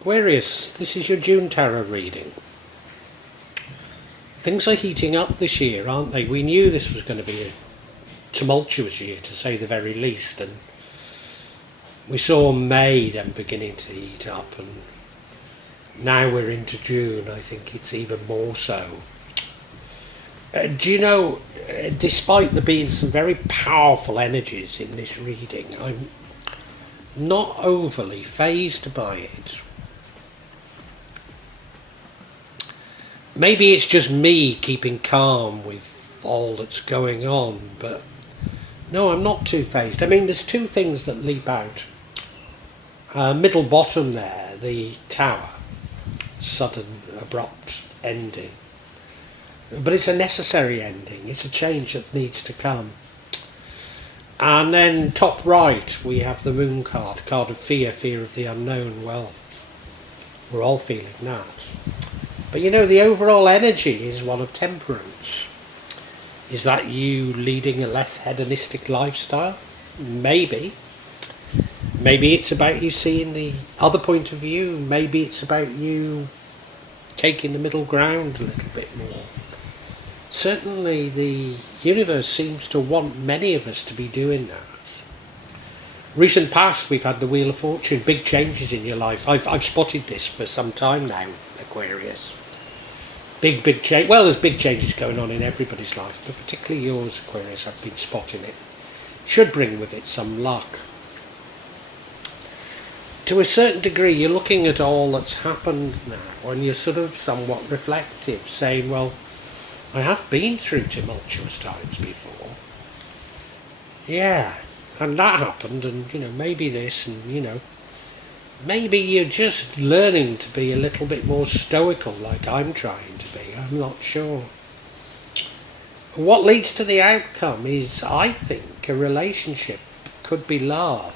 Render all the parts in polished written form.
Aquarius, this is your June tarot reading. Things are heating up this year, aren't they? We knew this was going to be a tumultuous year, to say the very least, and we saw May then beginning to heat up, and now we're into June. I think it's even more so. Do you know, despite there being some very powerful energies in this reading, I'm not overly fazed by it. Maybe it's just me keeping calm with all that's going on, but no, I'm not too fazed. I mean, there's two things that leap out. Middle bottom there, the tower, sudden, abrupt ending. But it's a necessary ending. It's a change that needs to come. And then top right, we have the moon card of fear, fear of the unknown. Well, we're all feeling that. But you know, the overall energy is one of temperance. Is that you leading a less hedonistic lifestyle? Maybe. Maybe it's about you seeing the other point of view. Maybe it's about you taking the middle ground a little bit more. Certainly the universe seems to want many of us to be doing that. Recent past, we've had the Wheel of Fortune, big changes in your life. I've spotted this for some time now, Aquarius. Big change. Well, there's big changes going on in everybody's life, but particularly yours, Aquarius. I've been spotting it. Should bring with it some luck. To a certain degree, you're looking at all that's happened now, and you're sort of somewhat reflective, saying, well, I have been through tumultuous times before. Yeah, and that happened, and, you know, maybe this, and, you know, maybe you're just learning to be a little bit more stoical like I'm trying to be. I'm not sure. What leads to the outcome is, I think, a relationship could be love.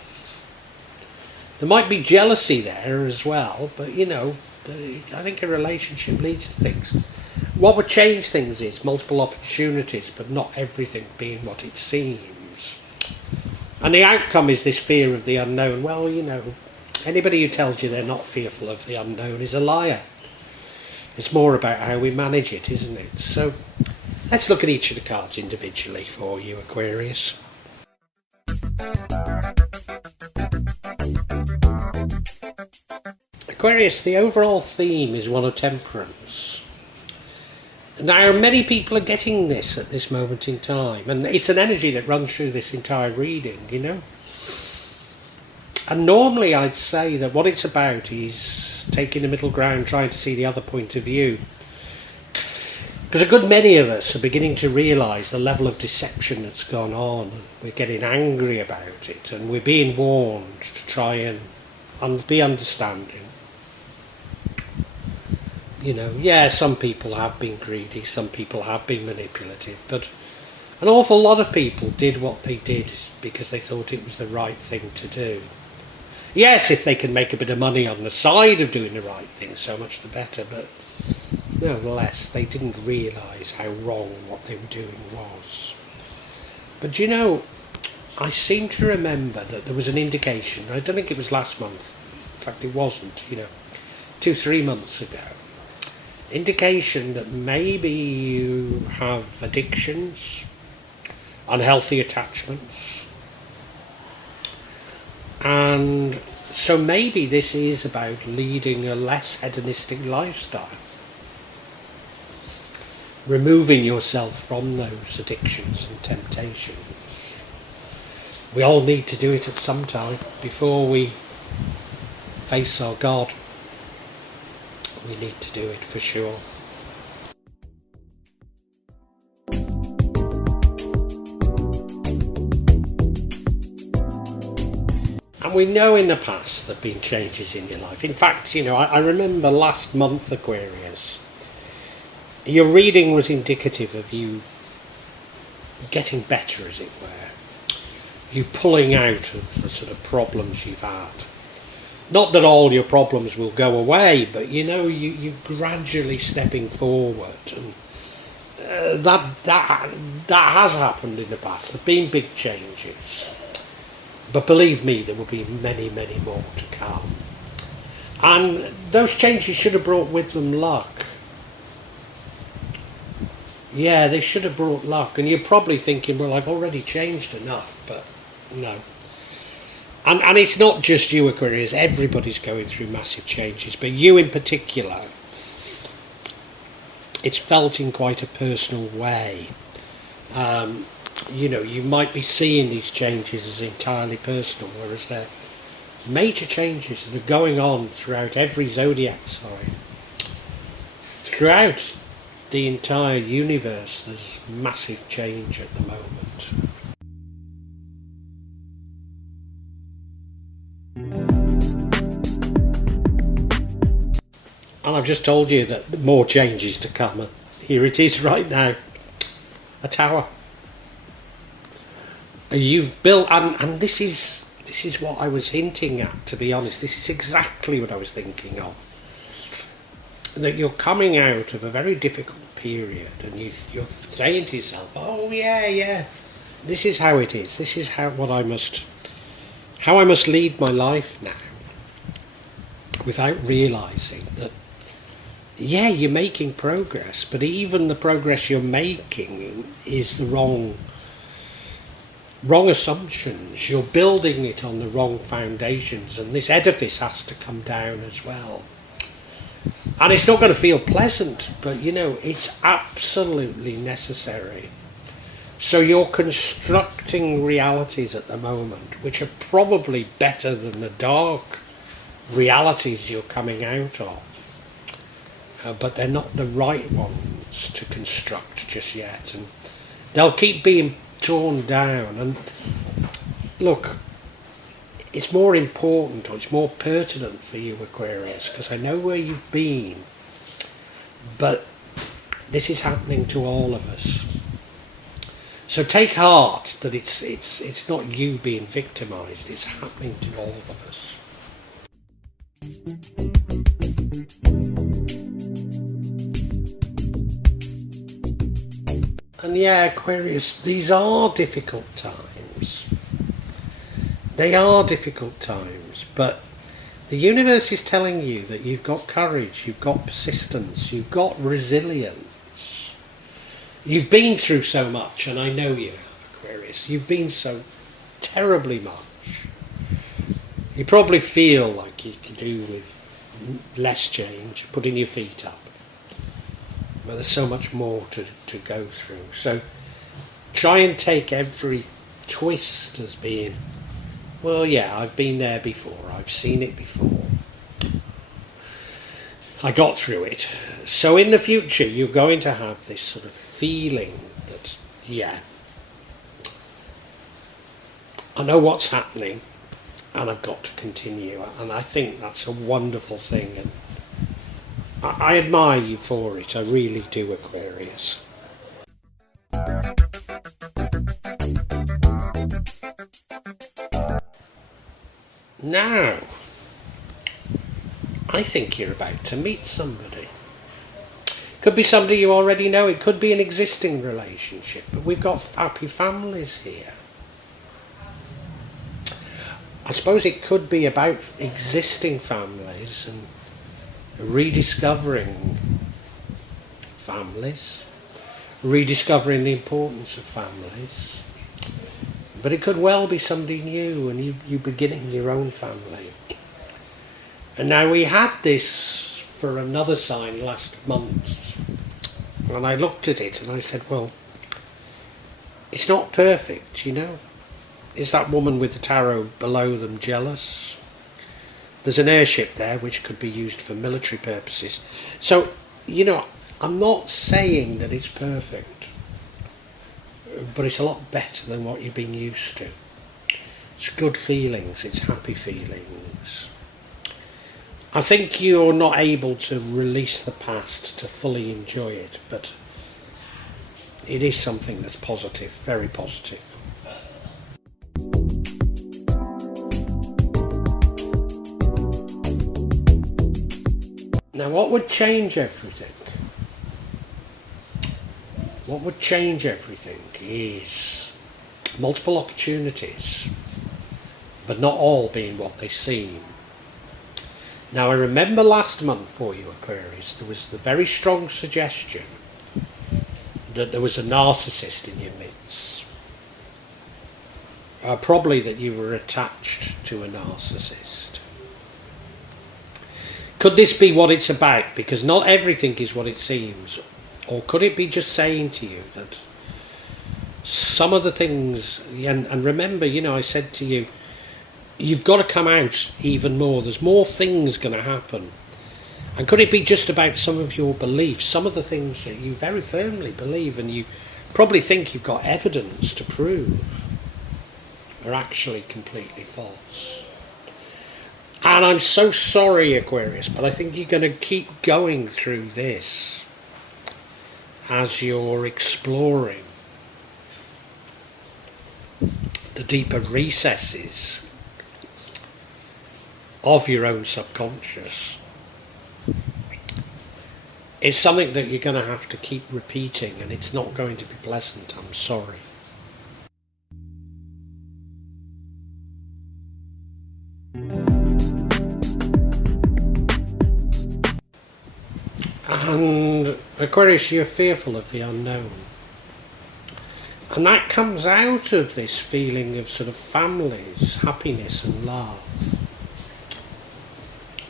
There might be jealousy there as well, but, you know, I think a relationship leads to things. What would change things is multiple opportunities, but not everything being what it seems. And the outcome is this fear of the unknown. Well, you know, anybody who tells you they're not fearful of the unknown is a liar. It's more about how we manage it, isn't it? So let's look at each of the cards individually for you, Aquarius. Aquarius, the overall theme is one of temperance. Now, many people are getting this at this moment in time, and it's an energy that runs through this entire reading, you know. And normally I'd say that what it's about is taking the middle ground, trying to see the other point of view. Because a good many of us are beginning to realise the level of deception that's gone on. We're getting angry about it, and we're being warned to try and be understanding. You know, yeah, some people have been greedy, some people have been manipulative, but an awful lot of people did what they did because they thought it was the right thing to do. Yes, if they can make a bit of money on the side of doing the right thing, so much the better, but nevertheless, they didn't realise how wrong what they were doing was. But you know, I seem to remember that there was an indication, I don't think it was last month, in fact it wasn't, you know, 2-3 months ago, indication that maybe you have addictions, unhealthy attachments, and so maybe this is about leading a less hedonistic lifestyle, removing yourself from those addictions and temptations. We all need to do it at some time before we face our God. We need to do it for sure. And we know in the past there have been changes in your life. In fact, you know, I remember last month, Aquarius, your reading was indicative of you getting better, as it were. You pulling out of the sort of problems you've had. Not that all your problems will go away, but you know, you gradually stepping forward, and that has happened in the past. There have been big changes, but believe me, there will be many more to come. And those changes should have brought with them luck. Yeah, they should have brought luck. And you're probably thinking, well, I've already changed enough, but no. And it's not just you, Aquarius. Everybody's going through massive changes, but you in particular, it's felt in quite a personal way. You know, you might be seeing these changes as entirely personal, whereas they're major changes that are going on throughout every zodiac sign. Throughout the entire universe, there's massive change at the moment. And I've just told you that more changes to come, and here it is right now. A tower. You've built, and this is what I was hinting at, to be honest. This is exactly what I was thinking of. That you're coming out of a very difficult period, and you're saying to yourself, oh yeah, this is how it is. This is how I must lead my life now, without realising that, yeah, you're making progress, but even the progress you're making is the wrong assumptions. You're building it on the wrong foundations, and this edifice has to come down as well. And it's not going to feel pleasant, but you know, it's absolutely necessary. So you're constructing realities at the moment which are probably better than the dark realities you're coming out of. But they're not the right ones to construct just yet, and they'll keep being torn down. And look, it's more important, or it's more pertinent for you, Aquarius, because I know where you've been, but this is happening to all of us. So take heart that it's not you being victimised, it's happening to all of us. And yeah, Aquarius, these are difficult times. They are difficult times, but the universe is telling you that you've got courage, you've got persistence, you've got resilience. You've been through so much, and I know you have, Aquarius. You've been so terribly much. You probably feel like you could do with less change, putting your feet up. But there's so much more to go through. So try and take every twist as being, well, yeah, I've been there before. I've seen it before. I got through it. So in the future, you're going to have this sort of feeling that, yeah, I know what's happening and I've got to continue. And I think that's a wonderful thing. And I admire you for it. I really do, Aquarius. Now, I think you're about to meet somebody. Could be somebody you already know. It could be an existing relationship. But we've got happy families here. I suppose it could be about existing families and rediscovering families, rediscovering the importance of families. But it could well be somebody new, and you beginning your own family. And now we had this for another sign last month, and I looked at it and I said, well, it's not perfect, you know. Is that woman with the tarot below them jealous? There's an airship there which could be used for military purposes. So, you know, I'm not saying that it's perfect, but it's a lot better than what you've been used to. It's good feelings, it's happy feelings. I think you're not able to release the past to fully enjoy it, but it is something that's positive, very positive. Now, what would change everything? What would change everything is multiple opportunities, but not all being what they seem. Now, I remember last month for you, Aquarius, there was the very strong suggestion that there was a narcissist in your midst. Probably that you were attached to a narcissist. Could this be what it's about? Because not everything is what it seems. Or could it be just saying to you that some of the things, and remember, you know, I said to you, you've got to come out even more. There's more things going to happen. And could it be just about some of your beliefs, some of the things that you very firmly believe and you probably think you've got evidence to prove are actually completely false? And I'm so sorry, Aquarius, but I think you're going to keep going through this as you're exploring the deeper recesses of your own subconscious. It's something that you're going to have to keep repeating, and it's not going to be pleasant, I'm sorry. And Aquarius, you're fearful of the unknown. And that comes out of this feeling of sort of families, happiness and love.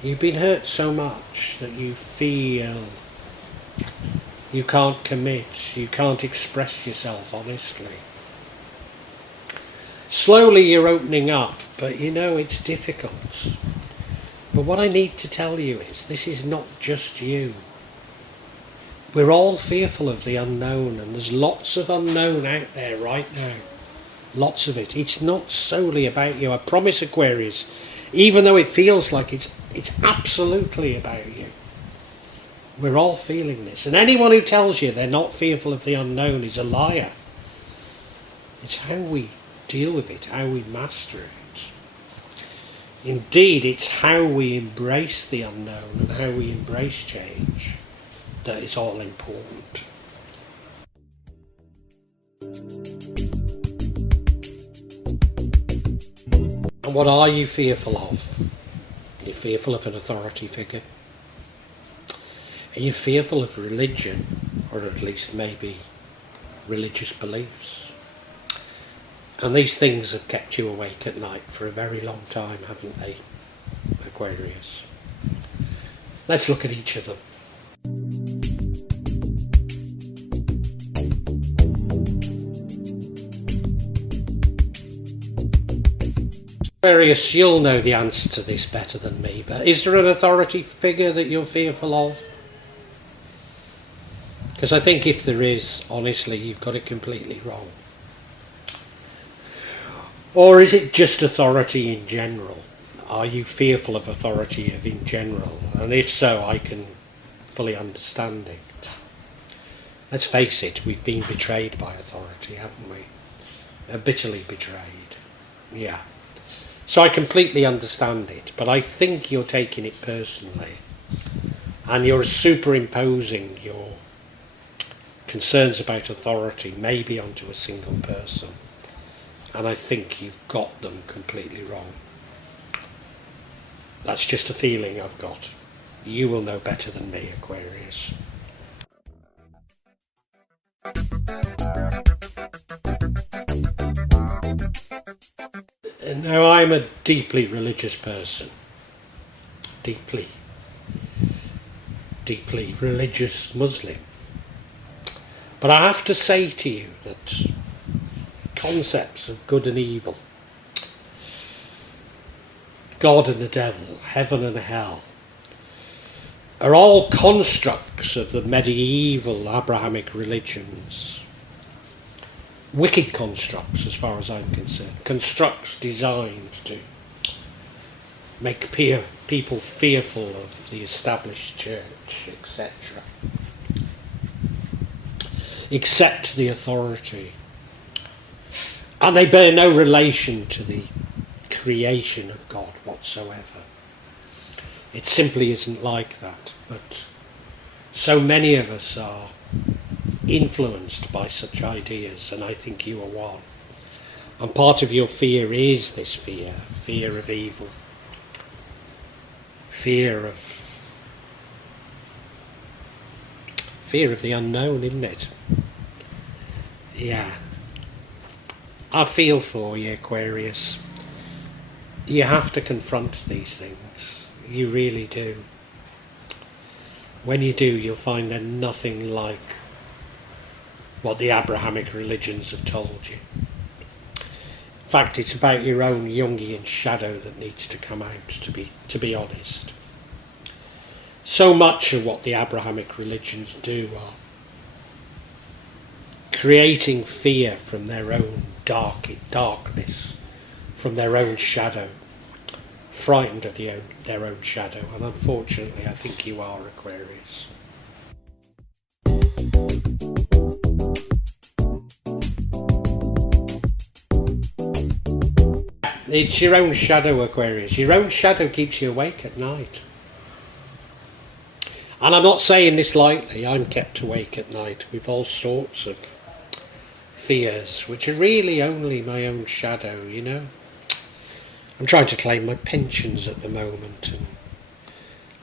You've been hurt so much that you feel you can't commit, you can't express yourself honestly. Slowly you're opening up, but you know it's difficult. But what I need to tell you is this is not just you. We're all fearful of the unknown, and there's lots of unknown out there right now. Lots of it. It's not solely about you. I promise, Aquarius, even though it feels like it's absolutely about you. We're all feeling this. And anyone who tells you they're not fearful of the unknown is a liar. It's how we deal with it, how we master it. Indeed, it's how we embrace the unknown and how we embrace change that is all important. And what are you fearful of? Are you fearful of an authority figure? Are you fearful of religion, or at least maybe religious beliefs? And these things have kept you awake at night for a very long time, haven't they, Aquarius? Let's look at each of them. Aquarius, you'll know the answer to this better than me, but is there an authority figure that you're fearful of? Because I think if there is, honestly, you've got it completely wrong. Or is it just authority in general? Are you fearful of authority in general? And if so, I can fully understand it. Let's face it, we've been betrayed by authority, haven't we? Bitterly betrayed. Yeah. So I completely understand it, but I think you're taking it personally. And you're superimposing your concerns about authority maybe onto a single person. And I think you've got them completely wrong. That's just a feeling I've got. You will know better than me, Aquarius. Now, I'm a deeply religious person. Deeply religious Muslim. But I have to say to you that concepts of good and evil, God and the devil, heaven and hell, are all constructs of the medieval Abrahamic religions. Wicked constructs, as far as I'm concerned. Constructs designed to make people fearful of the established church, etc. Accept the authority. And they bear no relation to the creation of God whatsoever. It simply isn't like that. But so many of us are influenced by such ideas, and I think you are one. And part of your fear is this fear of evil, Fear of the unknown, isn't it? Yeah. I feel for you, Aquarius. You have to confront these things. You really do. When you do, you'll find they're nothing like what the Abrahamic religions have told you. In fact, it's about your own Jungian shadow that needs to come out, to be honest. So much of what the Abrahamic religions do are creating fear from their own darkness, from their own shadow, frightened of their own shadow, and unfortunately I think you are, Aquarius. It's your own shadow, Aquarius. Your own shadow keeps you awake at night. And I'm not saying this lightly. I'm kept awake at night with all sorts of fears, which are really only my own shadow, you know. I'm trying to claim my pensions at the moment, and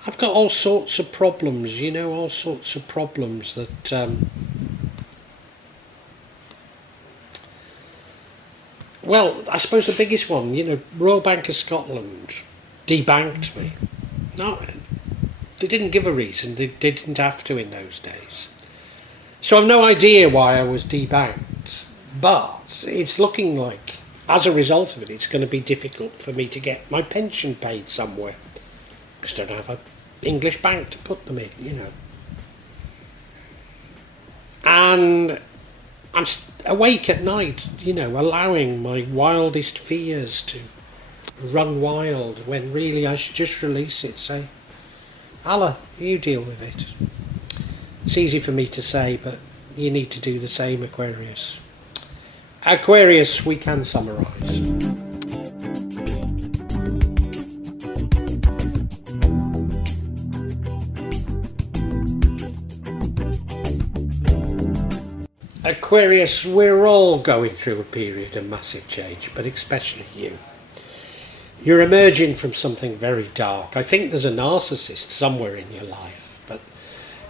I've got all sorts of problems, you know, all sorts of problems that well, I suppose the biggest one, you know, Royal Bank of Scotland debanked me. No, they didn't give a reason. They didn't have to in those days. So I've no idea why I was debanked, but it's looking like, as a result of it, it's going to be difficult for me to get my pension paid somewhere, because I don't have an English bank to put them in, you know. And I'm awake at night, you know, allowing my wildest fears to run wild, when really I should just release it, say, Allah, you deal with it. It's easy for me to say, but you need to do the same, Aquarius. Aquarius, we can summarise. Aquarius, we're all going through a period of massive change, but especially you. You're emerging from something very dark. I think there's a narcissist somewhere in your life, but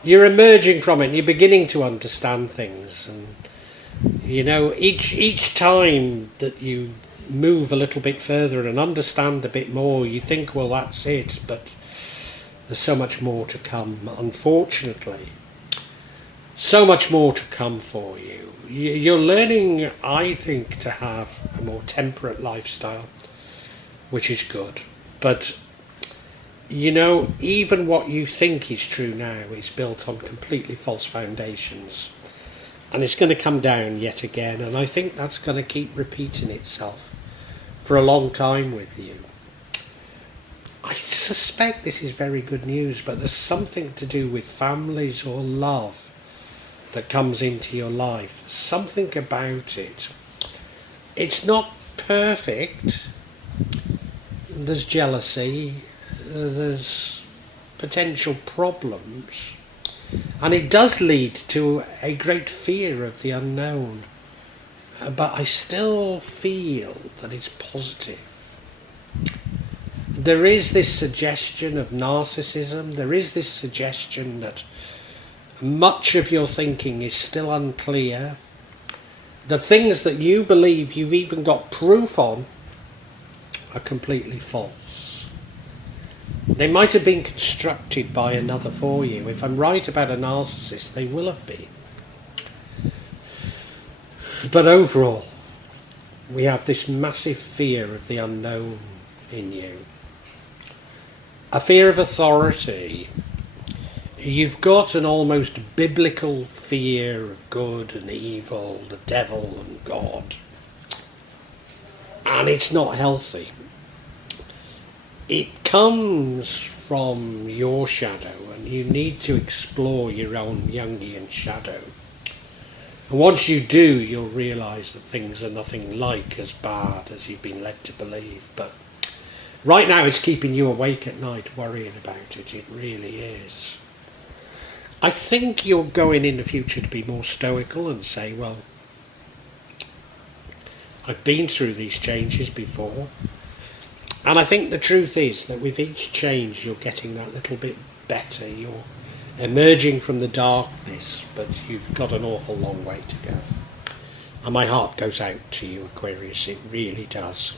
you're emerging from it and you're beginning to understand things. And, you know, each time that you move a little bit further and understand a bit more, you think, well, that's it, but there's so much more to come, unfortunately. So much more to come for you. You're learning, I think, to have a more temperate lifestyle, which is good. But, you know, even what you think is true now is built on completely false foundations. And it's going to come down yet again. And I think that's going to keep repeating itself for a long time with you. I suspect this is very good news, but there's something to do with families or love that comes into your life. There's something about it. It's not perfect. There's jealousy, there's potential problems, and it does lead to a great fear of the unknown. But I still feel that it's positive. There is this suggestion of narcissism, there is this suggestion that much of your thinking is still unclear. The things that you believe you've even got proof on are completely false. They might have been constructed by another for you. If I'm right about a narcissist, they will have been. But overall, we have this massive fear of the unknown in you. A fear of authority. You've got an almost biblical fear of good and evil, the devil and God. And it's not healthy. It comes from your shadow, and you need to explore your own Jungian shadow. And once you do, you'll realise that things are nothing like as bad as you've been led to believe. But right now it's keeping you awake at night worrying about it. It really is. I think you're going in the future to be more stoical and say, well, I've been through these changes before. And I think the truth is that with each change you're getting that little bit better. You're emerging from the darkness, but you've got an awful long way to go. And my heart goes out to you, Aquarius, it really does.